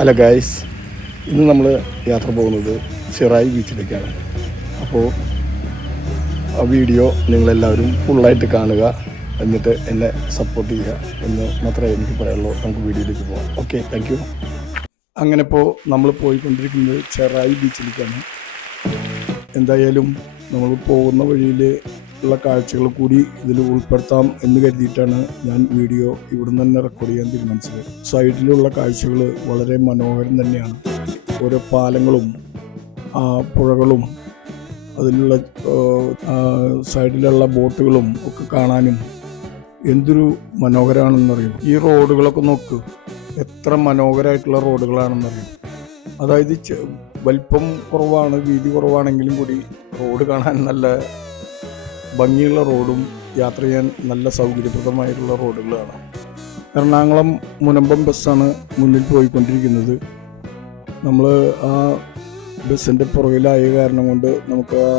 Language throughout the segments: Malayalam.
ഹലോ ഗായ്സ്, ഇന്ന് നമ്മൾ യാത്ര പോകുന്നത് ചെറായി ബീച്ചിലേക്കാണ്. അപ്പോൾ ആ വീഡിയോ നിങ്ങളെല്ലാവരും ഫുള്ളായിട്ട് കാണുക, എന്നിട്ട് എന്നെ സപ്പോർട്ട് ചെയ്യുക എന്ന് മാത്രമേ എനിക്ക് പറയാനുള്ളൂ. നമുക്ക് വീഡിയോയിലേക്ക് പോകാം. Okay, thank you. അങ്ങനെ ഇപ്പോൾ നമ്മൾ പോയിക്കൊണ്ടിരിക്കുന്നത് ചെറായി ബീച്ചിലേക്കാണ്. എന്തായാലും നമ്മൾ പോകുന്ന വഴിയിൽ ഉള്ള കാഴ്ചകൾ കൂടി ഇതിൽ ഉൾപ്പെടുത്താം എന്ന് കരുതിയിട്ടാണ് ഞാൻ വീഡിയോ ഇവിടെ നിന്ന് തന്നെ റെക്കോർഡ് ചെയ്യാൻ തീരുമാനിച്ചത്. സൈഡിലുള്ള കാഴ്ചകൾ വളരെ മനോഹരം തന്നെയാണ്. ഓരോ പാലങ്ങളും പുഴകളും അതിലുള്ള സൈഡിലുള്ള ബോട്ടുകളും ഒക്കെ കാണാനും എന്തൊരു മനോഹരമാണെന്നറിയും. ഈ റോഡുകളൊക്കെ നോക്ക്, എത്ര മനോഹരമായിട്ടുള്ള റോഡുകളാണെന്നറിയും. അതായത് വലിപ്പം കുറവാണ്, വീതി കുറവാണെങ്കിലും കൂടി റോഡ് കാണാൻ നല്ല ഭംഗിയുള്ള റോഡും യാത്ര ചെയ്യാൻ നല്ല സൗകര്യപ്രദമായിട്ടുള്ള റോഡുകളാണ്. എറണാകുളം മുനമ്പം ബസ്സാണ് മുന്നിൽ പോയിക്കൊണ്ടിരിക്കുന്നത്. നമ്മൾ ആ ബസ്സിൻ്റെ പുറകിലായ കാരണം കൊണ്ട് നമുക്ക് ആ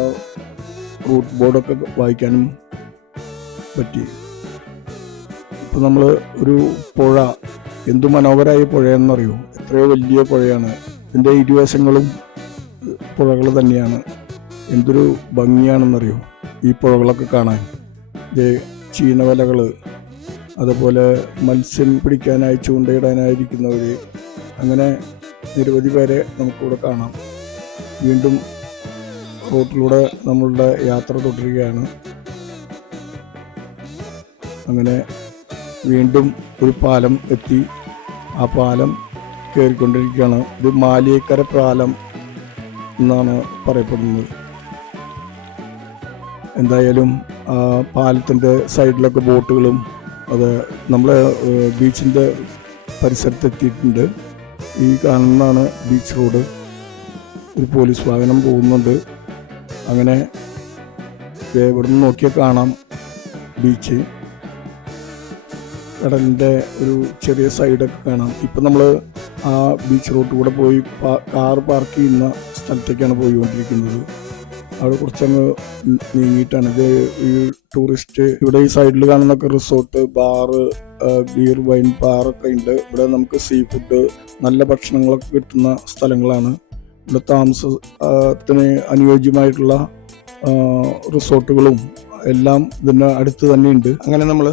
റൂട്ട് ബോർഡൊക്കെ വായിക്കാനും പറ്റി. ഇപ്പം നമ്മൾ ഒരു പുഴ, എന്തു മനോഹരമായ പുഴയെന്നറിയോ, എത്രയോ വലിയ പുഴയാണ്. ഇതിൻ്റെ ഇരുവശങ്ങളും പുഴകൾ തന്നെയാണ്. എന്തൊരു ഭംഗിയാണെന്നറിയോ ഈ പുഴകളൊക്കെ കാണാൻ. ചീനവലകൾ, അതുപോലെ മത്സ്യം പിടിക്കാനായി ചൂണ്ടയിടാനായിരിക്കുന്നവർ, അങ്ങനെ നിരവധി പേരെ നമുക്കിവിടെ കാണാം. വീണ്ടും റോട്ടിലൂടെ നമ്മളുടെ യാത്ര തുടരുകയാണ്. അങ്ങനെ വീണ്ടും ഒരു പാലം എത്തി. ആ പാലം കയറിക്കൊണ്ടിരിക്കുകയാണ്. ഇത് മാലിയേക്കര പാലം എന്നാണ് പറയപ്പെടുന്നത്. എന്തായാലും പാലത്തിൻ്റെ സൈഡിലൊക്കെ ബോട്ടുകളും, അത് നമ്മളെ ബീച്ചിൻ്റെ പരിസരത്തെത്തിയിട്ടുണ്ട്. ഈ കാണുന്നതാണ് ബീച്ച് റോഡ്. ഒരു പോലീസ് വാഹനം പോകുന്നുണ്ട്. അങ്ങനെ ഇവിടെ നിന്ന് നോക്കിയാൽ കാണാം ബീച്ച്, കടലിൻ്റെ ഒരു ചെറിയ സൈഡൊക്കെ കാണാം. ഇപ്പം നമ്മൾ ആ ബീച്ച് റോഡ് കൂടെ പോയി കാർ പാർക്ക് ചെയ്യുന്ന സ്ഥലത്തേക്കാണ് പോയിക്കൊണ്ടിരിക്കുന്നത്. അവിടെ കുറച്ചങ്ങ് നീങ്ങിയിട്ടാണ് ഇത്. ഈ ടൂറിസ്റ്റ് ഇവിടെ ഈ സൈഡിൽ കാണുന്നൊക്കെ റിസോർട്ട്, ബാറ്, ബിയർ, വൈൻ ബാറൊക്കെ ഉണ്ട്. ഇവിടെ നമുക്ക് സീ ഫുഡ്, നല്ല ഭക്ഷണങ്ങളൊക്കെ കിട്ടുന്ന സ്ഥലങ്ങളാണ്. ഇവിടെ താമസത്തിന് അനുയോജ്യമായിട്ടുള്ള റിസോർട്ടുകളും എല്ലാം ഇതിന് അടുത്ത് തന്നെ ഉണ്ട്. അങ്ങനെ നമ്മൾ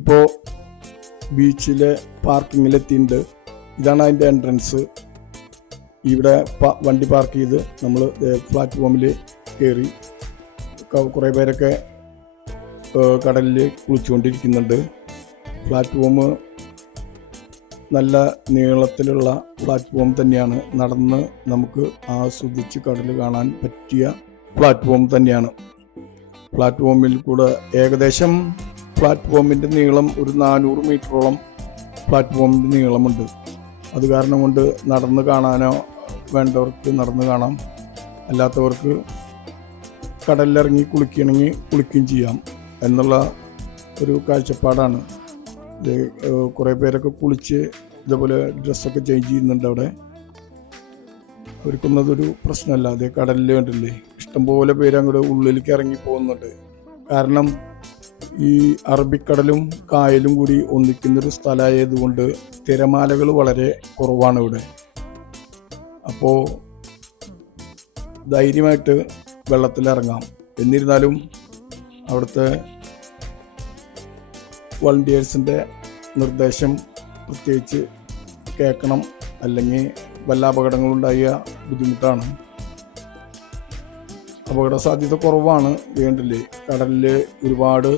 ഇപ്പോൾ ബീച്ചിലെ പാർക്കിങ്ങിലെത്തിയിട്ടുണ്ട്. ഇതാണ് അതിൻ്റെ എൻട്രൻസ്. ഇവിടെ വണ്ടി പാർക്ക് ചെയ്ത് നമ്മൾ പ്ലാറ്റ്ഫോമിൽ കയറി. കുറേ പേരൊക്കെ കടലിൽ കുളിച്ചുകൊണ്ടിരിക്കുന്നുണ്ട്. പ്ലാറ്റ്ഫോം നല്ല നീളത്തിലുള്ള പ്ലാറ്റ്ഫോം തന്നെയാണ്. നടന്ന് നമുക്ക് ആസ്വദിച്ച് കടൽ കാണാൻ പറ്റിയ പ്ലാറ്റ്ഫോം തന്നെയാണ്. പ്ലാറ്റ്ഫോമിൽ കൂടെ ഏകദേശം പ്ലാറ്റ്ഫോമിൻ്റെ നീളം ഒരു 400 മീറ്ററോളം പ്ലാറ്റ്ഫോമിൻ്റെ നീളമുണ്ട്. അത് കാരണം കൊണ്ട് നടന്ന് കാണാനോ വേണ്ടവർക്ക് നടന്ന് കാണാം, അല്ലാത്തവർക്ക് കടലിലിറങ്ങി കുളിക്കണമെങ്കിൽ കുളിക്കുകയും ചെയ്യാം എന്നുള്ള ഒരു കാഴ്ചപ്പാടാണ്. കുറേ പേരൊക്കെ കുളിച്ച് ഇതേപോലെ ഡ്രസ്സൊക്കെ ചേഞ്ച് ചെയ്യുന്നുണ്ട് അവിടെ. അവർക്കൊന്നും അതൊരു പ്രശ്നമല്ല. അതേ കടലിൽ കണ്ടില്ലേ, ഇഷ്ടംപോലെ പേര് അങ്ങോട്ട് ഉള്ളിലേക്ക് ഇറങ്ങി പോകുന്നുണ്ട്. കാരണം ഈ അറബിക്കടലും കായലും കൂടി ഒന്നിക്കുന്നൊരു സ്ഥലമായതുകൊണ്ട് തിരമാലകൾ വളരെ കുറവാണ് ഇവിടെ. അപ്പോൾ ധൈര്യമായിട്ട് വെള്ളത്തിലിറങ്ങാം. എന്നിരുന്നാലും അവിടുത്തെ വോളണ്ടിയേഴ്സിൻ്റെ നിർദ്ദേശം പ്രത്യേകിച്ച് കേൾക്കണം, അല്ലെങ്കിൽ വല്ല അപകടങ്ങളുണ്ടായ ബുദ്ധിമുട്ടാണ്. അപകട സാധ്യത കുറവാണ്. വേണ്ടില്ലേ, കടലിൽ ഒരുപാട്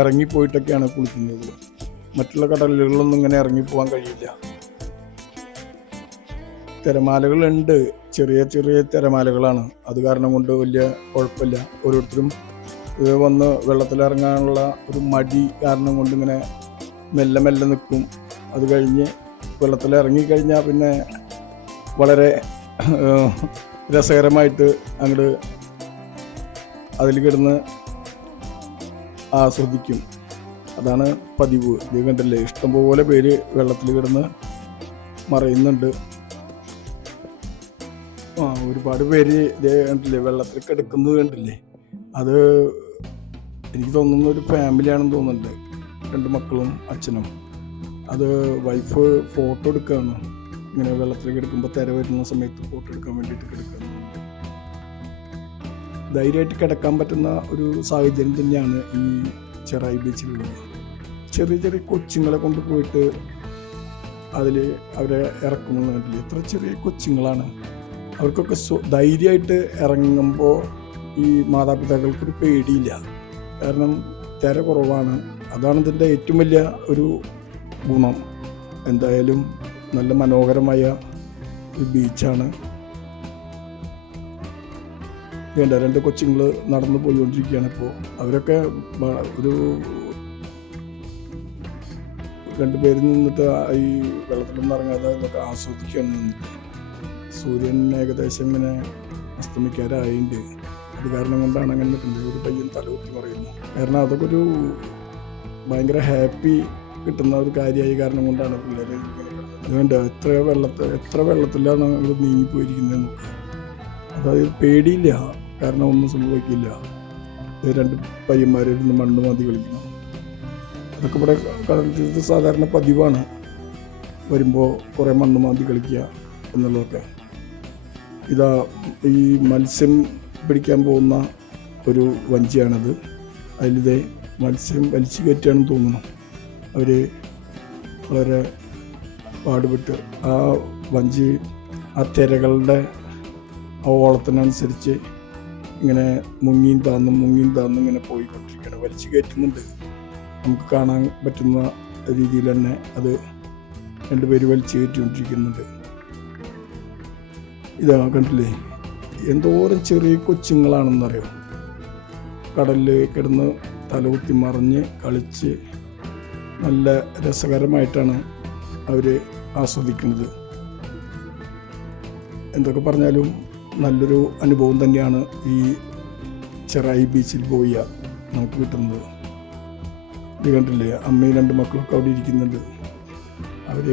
ഇറങ്ങിപ്പോയിട്ടൊക്കെയാണ് കുളിക്കുന്നത്. മറ്റുള്ള കടലുകളിലൊന്നും ഇങ്ങനെ ഇറങ്ങിപ്പോകാൻ കഴിയില്ല. തിരമാലകളുണ്ട്, ചെറിയ ചെറിയ തിരമാലകളാണ്. അത് കാരണം കൊണ്ട് വലിയ കുഴപ്പമില്ല. ഓരോരുത്തരും വന്ന് വെള്ളത്തിലിറങ്ങാനുള്ള ഒരു മടി കാരണം കൊണ്ട് ഇങ്ങനെ മെല്ലെ മെല്ലെ നിൽക്കും. അത് കഴിഞ്ഞ് വെള്ളത്തിലിറങ്ങിക്കഴിഞ്ഞാൽ പിന്നെ വളരെ രസകരമായിട്ട് അങ്ങോട്ട് അതിൽ കിടന്ന് ആസ്വദിക്കും. അതാണ് പതിവ്. ഇത് കണ്ടല്ലേ, ഇഷ്ടംപോലെ പേര് വെള്ളത്തിൽ കിടന്ന് മറയുന്നുണ്ട്. ഒരുപാട് പേര് ഇതേ കണ്ടില്ലേ വെള്ളത്തിൽ കിടക്കുന്നത് കണ്ടില്ലേ. അത് എനിക്ക് തോന്നുന്ന ഒരു ഫാമിലിയാണെന്ന് തോന്നുന്നുണ്ട്. 2 മക്കളും അച്ഛനും. അത് വൈഫ് ഫോട്ടോ എടുക്കുകയാണ്. ഇങ്ങനെ വെള്ളത്തിൽ കിടക്കുമ്പോൾ തിര വരുന്ന സമയത്ത് ഫോട്ടോ എടുക്കാൻ വേണ്ടിയിട്ട് കിടക്കുന്നുണ്ട്. ധൈര്യമായിട്ട് കിടക്കാൻ പറ്റുന്ന ഒരു സാഹചര്യം തന്നെയാണ് ഈ ചെറായി ബീച്ചിലുള്ളത്. ചെറിയ ചെറിയ കൊച്ചുങ്ങളെ കൊണ്ട് പോയിട്ട് അതിൽ അവരെ ഇറക്കുന്നുണ്ടെങ്കിൽ എത്ര ചെറിയ കൊച്ചുങ്ങളാണ്. അവർക്കൊക്കെ ധൈര്യമായിട്ട് ഇറങ്ങുമ്പോൾ ഈ മാതാപിതാക്കൾക്കൊരു പേടിയില്ല. കാരണം തിര കുറവാണ്. അതാണ് ഇതിൻ്റെ ഏറ്റവും വലിയ ഒരു ഗുണം. എന്തായാലും നല്ല മനോഹരമായ ഒരു ബീച്ചാണ്. വേണ്ട 2 കൊച്ചുങ്ങൾ നടന്നു പോയിക്കൊണ്ടിരിക്കുകയാണ് ഇപ്പോൾ. അവരൊക്കെ ഒരു 2 പേര് നിന്നിട്ട് ഈ വെള്ളത്തിലൊന്നും ഇറങ്ങാതെ ഇതൊക്കെ ആസ്വദിക്കുകയാണ് നിന്നിട്ട്. സൂര്യൻ ഏകദേശം ഇങ്ങനെ അസ്തമിക്കാറായിട്ടുണ്ട്. അത് കാരണം കൊണ്ടാണ് അങ്ങനെ നിൽക്കുന്നത്. ഒരു പയ്യൻ തലകുത്തി പറയുന്നു. കാരണം അതൊക്കെ ഒരു ഭയങ്കര ഹാപ്പി കിട്ടുന്ന ഒരു കാര്യമായി കാരണം കൊണ്ടാണ് പിള്ളേർ വേണ്ട എത്ര വെള്ളത്തിലാണ് അവർ നീങ്ങിപ്പോയിരിക്കുന്നത് നോക്കുക. അതായത് പേടിയില്ല, കാരണം ഒന്നും സംഭവിക്കില്ല. 2 പയ്യന്മാരിരുന്ന് മണ്ണ് മാന്തി കളിക്കണം. അതൊക്കെ ഇവിടെ കടൽ സാധാരണ പതിവാണ്. വരുമ്പോൾ കുറേ മണ്ണ് മാന്തി കളിക്കുക എന്നുള്ളതൊക്കെ. ഇതാ ഈ മത്സ്യം പിടിക്കാൻ പോകുന്ന ഒരു വഞ്ചിയാണത്. അതിലിതേ മത്സ്യം വലിച്ചു കയറ്റുകയാണെന്ന് തോന്നുന്നു. അവർ വളരെ പാടുപെട്ട് ആ വഞ്ചി ആ തിരകളുടെ ആ ഓളത്തിനനുസരിച്ച് ഇങ്ങനെ മുങ്ങിയും താന്നും ഇങ്ങനെ പോയിക്കൊണ്ടിരിക്കുകയാണ്. വലിച്ചു കയറ്റുന്നുണ്ട്. നമുക്ക് കാണാൻ പറ്റുന്ന രീതിയിൽ തന്നെ അത് 2 പേര് വലിച്ചു കയറ്റിക്കൊണ്ടിരിക്കുന്നുണ്ട്. ഇതാ കണ്ടില്ലേ, എന്തോരം ചെറിയ കൊച്ചുങ്ങളാണെന്നറിയോ. കടലിൽ കിടന്ന് തലകുത്തി മറിഞ്ഞ് കളിച്ച് നല്ല രസകരമായിട്ടാണ് അവർ ആസ്വദിക്കുന്നത്. എന്തൊക്കെ പറഞ്ഞാലും നല്ലൊരു അനുഭവം തന്നെയാണ് ഈ ചെറായി ബീച്ചിൽ പോയ നമുക്ക് കിട്ടുന്നത്. ഇത് കണ്ടില്ലേ, അമ്മയും 2 മക്കളൊക്കെ അവിടെ ഇരിക്കുന്നുണ്ട്. അവർ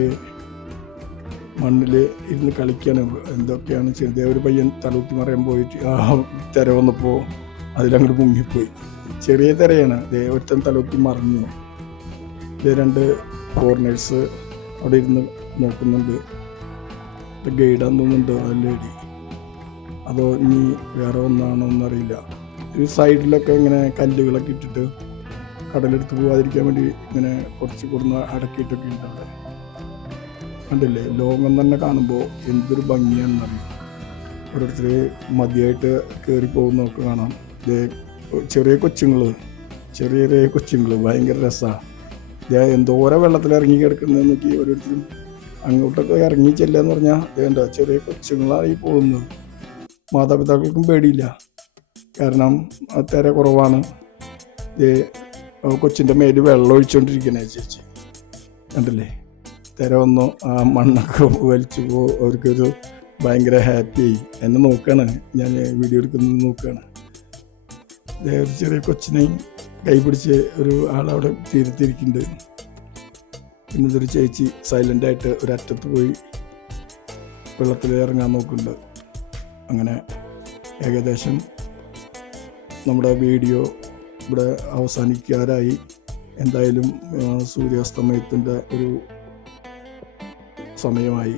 മണ്ണിൽ ഇരുന്ന് കളിക്കാണ്. എന്തൊക്കെയാണ് ചെയ്യുന്നത്. ഒരു പയ്യൻ തലകുത്തി മറിയാൻ പോയിട്ട് ആ തിര വന്നപ്പോൾ അതിലങ്ങോട്ട് മുങ്ങിപ്പോയി. ചെറിയ തിരയാണ്. ഒരുത്തൻ തലകുത്തി മറിഞ്ഞു. 2 ഫോറിനേഴ്സ് അവിടെ ഇരുന്ന് നോക്കുന്നുണ്ട്. ഗൈഡാന്ന് തോന്നുന്നുണ്ട് ആ ലേഡി. അതോ ഇനി വേറെ ഒന്നാണോ എന്നറിയില്ല. ഈ സൈഡിലൊക്കെ ഇങ്ങനെ കല്ലുകളൊക്കെ ഇട്ടിട്ട് കടലെടുത്ത് പോകാതിരിക്കാൻ വേണ്ടി ഇങ്ങനെ കുറച്ച് കൊടുന്ന് അടക്കിയിട്ടൊക്കെ ഉണ്ട് അവിടെ. കണ്ടില്ലേ, ലോകം തന്നെ കാണുമ്പോൾ എന്തൊരു ഭംഗിയാണെന്നറിയാം. ഓരോരുത്തർ മതിയായിട്ട് കയറി പോകുന്നതൊക്കെ കാണാം. ചെറിയ കൊച്ചുങ്ങൾ ഭയങ്കര രസമാണ്. എന്തോരം വെള്ളത്തിൽ ഇറങ്ങി കിടക്കുന്നത് നോക്കി. ഓരോരുത്തരും അങ്ങോട്ടൊക്കെ ഇറങ്ങി ചെല്ലാന്ന് പറഞ്ഞാൽ എന്താ ചെറിയ കൊച്ചുങ്ങളായി പോകുന്നത്. മാതാപിതാക്കൾക്കും പേടിയില്ല, കാരണം തിര കുറവാണ്. കൊച്ചിൻ്റെ മേല് വെള്ളം ഒഴിച്ചുകൊണ്ടിരിക്കണേ ചേച്ചി. കണ്ടില്ലേ, തിര വന്നു ആ മണ്ണൊക്കെ വലിച്ചു അവർക്കൊരു ഭയങ്കര ഹാപ്പിയായി. എന്നെ നോക്കുകയാണ്, ഞാൻ വീഡിയോ എടുക്കുന്നത് നോക്കുകയാണ്. ഒരു ചെറിയ കൊച്ചിനെയും കൈ പിടിച്ച് ഒരു ആളവിടെ തീരത്തിരിക്കുന്നുണ്ട്. പിന്നെ ഇതൊരു ചേച്ചി സൈലൻ്റായിട്ട് ഒരറ്റത്ത് പോയി വെള്ളത്തിൽ ഇറങ്ങാൻ നോക്കുന്നുണ്ട്. അങ്ങനെ ഏകദേശം നമ്മുടെ വീഡിയോ ഇവിടെ അവസാനിക്കാറായി. എന്തായാലും സൂര്യാസ്തമയത്തിൻ്റെ ഒരു സമയമായി.